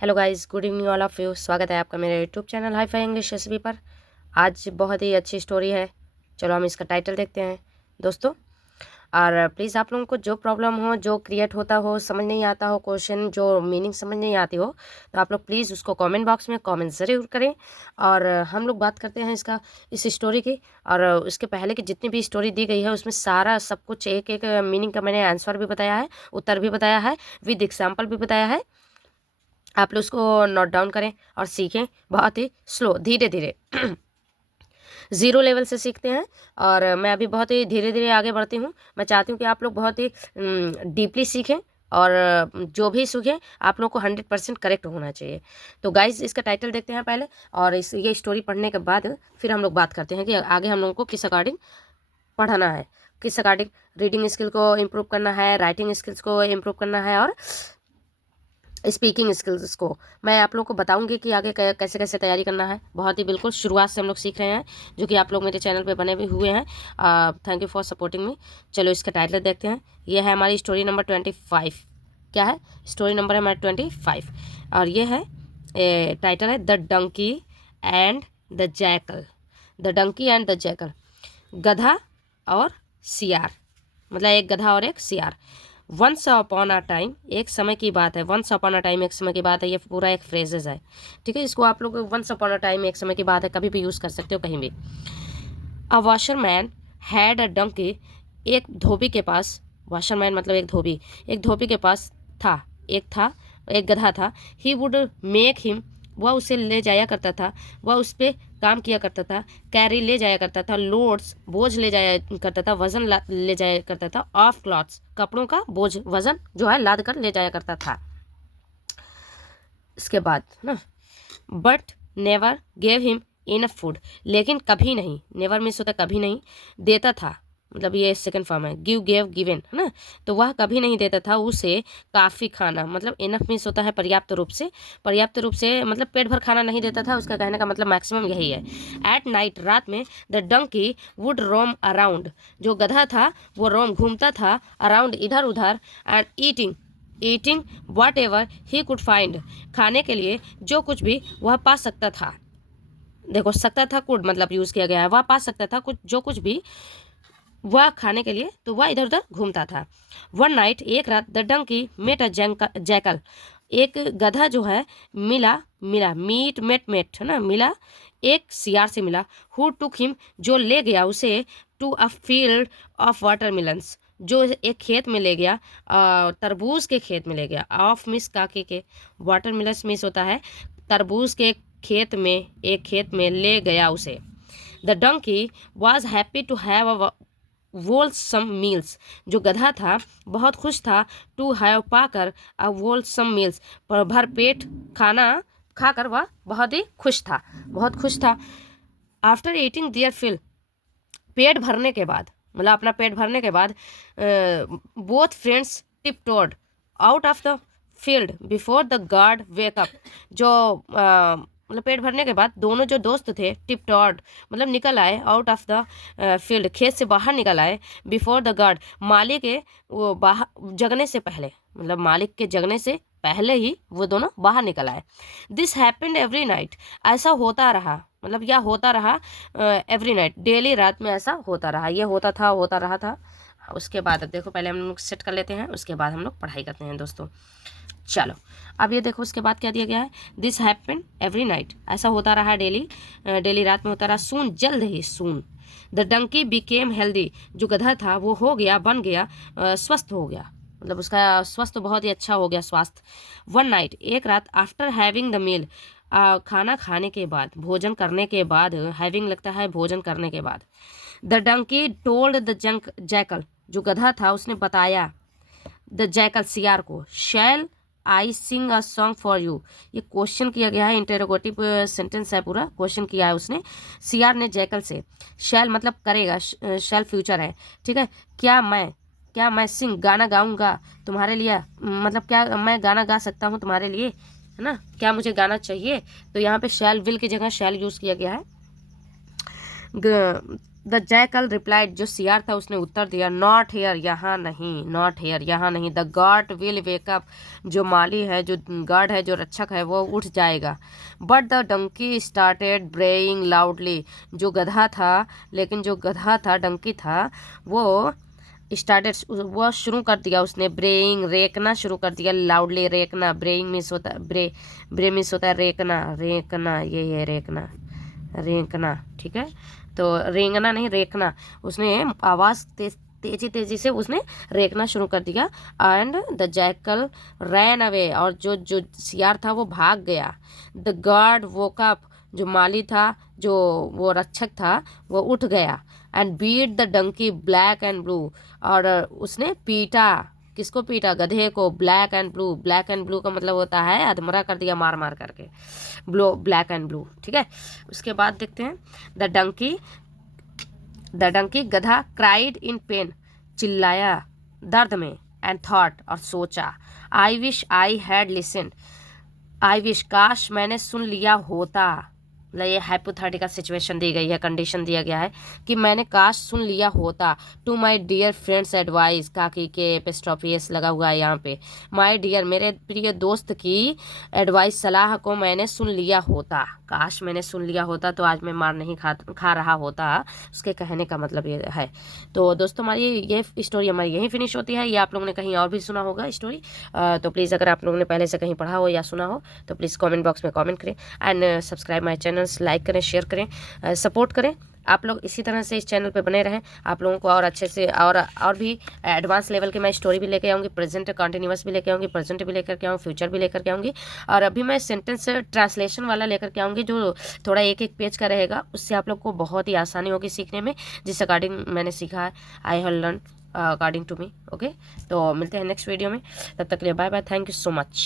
Hello guys, good evening all of you. स्वागत है आपका मेरे YouTube channel hi fi English recipe पर। आज बहुत ही अच्छी स्टोरी है। चलो हम इसका टाइटल देखते हैं दोस्तों। और प्लीज़ आप लोगों को जो प्रॉब्लम हो, जो क्रिएट होता हो, समझ नहीं आता हो क्वेश्चन, जो मीनिंग समझ नहीं आती हो, तो आप लोग प्लीज़ उसको कमेंट बॉक्स में कमेंट ज़रूर करें। और हम लोग बात करते हैं इस स्टोरी की। और उसके पहले की जितनी भी स्टोरी दी गई है उसमें सारा सब कुछ एक एक मीनिंग का मैंने आंसर भी बताया है, उत्तर भी बताया है, विद एग्जाम्पल भी बताया है। आप लोग उसको नोट डाउन करें और सीखें बहुत ही स्लो, धीरे धीरे। ज़ीरो लेवल से सीखते हैं और मैं अभी बहुत ही धीरे धीरे आगे बढ़ती हूँ। मैं चाहती हूँ कि आप लोग बहुत ही डीपली सीखें और जो भी सीखें आप लोग को 100% करेक्ट होना चाहिए। तो गाइज इसका टाइटल देखते हैं पहले, और ये स्टोरी पढ़ने के बाद फिर हम लोग बात करते हैं कि आगे हम लोगों को किस अकॉर्डिंग पढ़ना है, किस अकॉर्डिंग रीडिंग स्किल को इम्प्रूव करना है, राइटिंग स्किल्स को इम्प्रूव करना है और स्पीकिंग स्किल्स को मैं आप लोगों को बताऊंगी कि आगे कैसे कैसे तैयारी करना है। बहुत ही बिल्कुल शुरुआत से हम लोग सीख रहे हैं, जो कि आप लोग मेरे चैनल पे बने भी हुए हैं। Thank you for supporting me. चलो इसका टाइटल देखते हैं। यह है हमारी स्टोरी नंबर 25। क्या है स्टोरी नंबर है हमारा 25, और ये है टाइटल है the donkey and the jackal. The donkey and the jackal, गधा और सियार, मतलब एक गधा और एक सियार। वंस अपॉन अ टाइम, एक समय की बात है। वंस अपॉन अ टाइम, एक समय की बात है। ये पूरा एक फ्रेजेस है, ठीक है। इसको आप लोग वंस अपॉन अ टाइम, एक समय की बात है, कभी भी यूज़ कर सकते हो कहीं भी। अ वॉशरमैन हैड अ डंकी, एक धोबी के पास, वॉशरमैन मतलब एक धोबी, एक धोबी के पास एक गधा था। ही वुड मेक हिम, वह उसे ले जाया करता था, वह उस पर काम किया करता था। कैरी ले जाया करता था, लोड्स बोझ ले जाया करता था, वजन ले जाया करता था। ऑफ क्लॉथ्स, कपड़ों का बोझ वजन जो है लाद कर ले जाया करता था। इसके बाद ना, but never gave him enough food, लेकिन कभी नहीं, नेवर मीन्स होता कभी नहीं, देता था, मतलब ये सेकंड फॉर्म है। गिव गेव गिवन, है ना। तो वह कभी नहीं देता था उसे काफ़ी खाना, मतलब इनफ मीन्स होता है पर्याप्त रूप से। पर्याप्त रूप से मतलब पेट भर खाना नहीं देता था, उसका कहने का मतलब मैक्सिमम यही है। एट नाइट, रात में, the donkey would roam around, जो गधा था वो रोम घूमता था, अराउंड इधर उधर, and eating what ever he could find, खाने के लिए जो कुछ भी वह पा सकता था। देखो सकता था, कुड मतलब यूज़ किया गया है, वह पा सकता था कुछ, जो कुछ भी वह खाने के लिए, तो वह इधर उधर घूमता था। वन नाइट, एक रात, the donkey met a jackal, एक गधा जो है मिला मिला मीट मेट मेट, है ना, मिला एक सियार से मिला। हु टुक हिम, जो ले गया उसे, to a field of watermelons, जो एक खेत में ले गया, तरबूज के खेत में ले गया। ऑफ मिस काके के, वाटरमेलन्स मिस होता है तरबूज के खेत में, एक खेत में ले गया उसे। The donkey was happy to have a wholesome meals, जो गधा था बहुत खुश था, टू हैव पाकर अ वोलसम मील्स, पर भरपेट खाना खाकर वह बहुत ही खुश था, बहुत खुश था। आफ्टर ईटिंग दियर फिल, पेट भरने के बाद, मतलब अपना पेट भरने के बाद, both friends tiptoed out of the field before the guard wake up, जो मतलब पेट भरने के बाद दोनों जो दोस्त थे टिपटॉड मतलब निकल आए, आउट ऑफ द फील्ड, खेत से बाहर निकल आए, बिफोर द गार्ड, मालिक के वो बाहर जगने से पहले, मतलब मालिक के जगने से पहले ही वो दोनों बाहर निकल आए। दिस हैपेंड एवरी नाइट, ऐसा होता रहा, मतलब यह होता रहा एवरी नाइट, डेली रात में ऐसा होता रहा, ये होता रहा था। उसके बाद देखो, पहले हम लोग सेट कर लेते हैं, उसके बाद हम लोग पढ़ाई करते हैं दोस्तों। चलो अब ये देखो उसके बाद क्या दिया गया है। दिस हैपन एवरी नाइट, ऐसा होता रहा डेली, डेली रात में होता रहा। सून, जल्द ही, सून। द डंकी बिकेम हेल्दी, जो गधा था वो हो गया, बन गया, स्वस्थ हो गया, मतलब उसका स्वास्थ्य बहुत ही अच्छा हो गया, स्वास्थ्य। वन नाइट, एक रात, आफ्टर हैविंग द मील, खाना खाने के बाद, भोजन करने के बाद, हैविंग लगता है भोजन करने के बाद। The donkey told the jackal, जो गधा था उसने बताया द जैकल, सियार को। Shall I sing a song for you, ये क्वेश्चन किया गया है, इंटेरोगेटिव सेंटेंस है, पूरा क्वेश्चन किया है उसने, सियार ने जैकल से। शैल मतलब करेगा, शैल फ्यूचर है, ठीक है। क्या मैं सिंग गाना गाऊंगा तुम्हारे लिए, मतलब क्या मैं गाना गा सकता हूँ तुम्हारे लिए, है ना, क्या मुझे गाना चाहिए। तो यहाँ पे शैल विल की जगह शैल यूज़ किया गया है। द जैकल रिप्लाइड, जो सियार था उसने उत्तर दिया, नॉट हेयर, यहाँ नहीं, नॉट हेयर, यहाँ नहीं। द गार्ड विल वेकअप, जो माली है, जो गार्ड है, जो रक्षक है, वो उठ जाएगा। But the donkey started braying loudly, जो गधा था, लेकिन जो गधा था, डंकी था, वो स्टार्टेड, वो शुरू कर दिया उसने ब्रेइंग, रेकना शुरू कर दिया लाउडली। रेकना, ब्रेइंग मिस होता है, ब्रे मिस होता है रेकना, रेकना, ये रेकना, रेंकना, ठीक है। तो रेंगना नहीं, रेखना। उसने आवाज़ तेजी तेजी से उसने रेखना शुरू कर दिया। And the jackal ran away, और जो सियार था वो भाग गया। द गार्ड वोक अप, जो माली था, जो वो रक्षक था, वो उठ गया। And beat the donkey black and blue, और उसने पीटा, किसको पीटा? गधे को। Black and blue, black and blue का मतलब होता है अधमरा कर दिया मार मार करके, ब्लैक एंड ब्लू, ठीक है। उसके बाद देखते हैं द डंकी, गधा, क्राइड इन पेन, चिल्लाया दर्द में, एंड थॉट, और सोचा, I wish I had listen, I wish, काश मैंने सुन लिया होता। मतलब ये हाइपोथेटिकल सिचुएशन दी गई है, कंडीशन दिया गया है कि मैंने काश सुन लिया होता। To my dear friends advice, काकी के एपिस्ट्रोफी लगा हुआ है यहाँ पे। माय डियर, मेरे प्रिय दोस्त की एडवाइस, सलाह को मैंने सुन लिया होता। काश मैंने सुन लिया होता तो आज मैं मार नहीं खा रहा होता, उसके कहने का मतलब ये है। तो दोस्तों हमारी ये स्टोरी हमारी यहीं फिनिश होती है। ये आप लोगों ने कहीं और भी सुना होगा स्टोरी, तो प्लीज़ अगर आप लोगों ने पहले से कहीं पढ़ा हो या सुना हो तो प्लीज़ कमेंट बॉक्स में कमेंट करें। And subscribe my channels, like करें, शेयर करें, सपोर्ट करें। आप लोग इसी तरह से इस चैनल पे बने रहें। आप लोगों को और अच्छे से और भी एडवांस लेवल के मैं स्टोरी भी लेके आऊँगी, प्रेजेंट कंटिन्यूअस भी लेके आऊँगी, प्रेजेंट भी लेकर के आऊँगी, फ्यूचर भी लेकर के आऊँगी। और अभी मैं सेंटेंस ट्रांसलेशन वाला लेकर के आऊँगी, जो थोड़ा एक एक पेज का रहेगा। उससे आप लोग को बहुत ही आसानी होगी सीखने में, जिस अकॉर्डिंग मैंने सीखा है। I have learn according to me. Okay, तो मिलते हैं नेक्स्ट वीडियो में, तब तक के लिए bye bye, thank you so much.